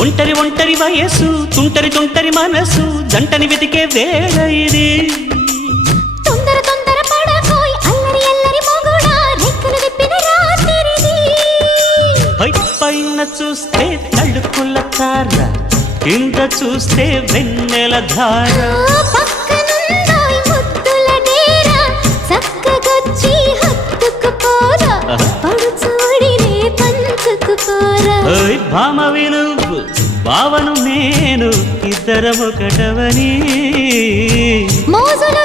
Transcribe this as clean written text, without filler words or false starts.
ఒంటరి ఒంటరి వయసు తుంటరి తుంటరి మనసు జంటని వెతికే వేళ ఇది తొందర తొందర పడకోయ్ అల్లరి అల్లరి మొగుడా రెక్కలు విప్పిన రాత్రిది పైన చూస్తే తడుకుల తార కింద చూస్తే వెన్నెల ధార పక్కనుందోయ్ ముద్దుల డేరా చక్కగొచ్చి హత్తుకుపోరా పడుచోడినే పంచుకుపోరా భామవి నువ్వు భావను నేను ఇద్దరమొకటవని మోజులు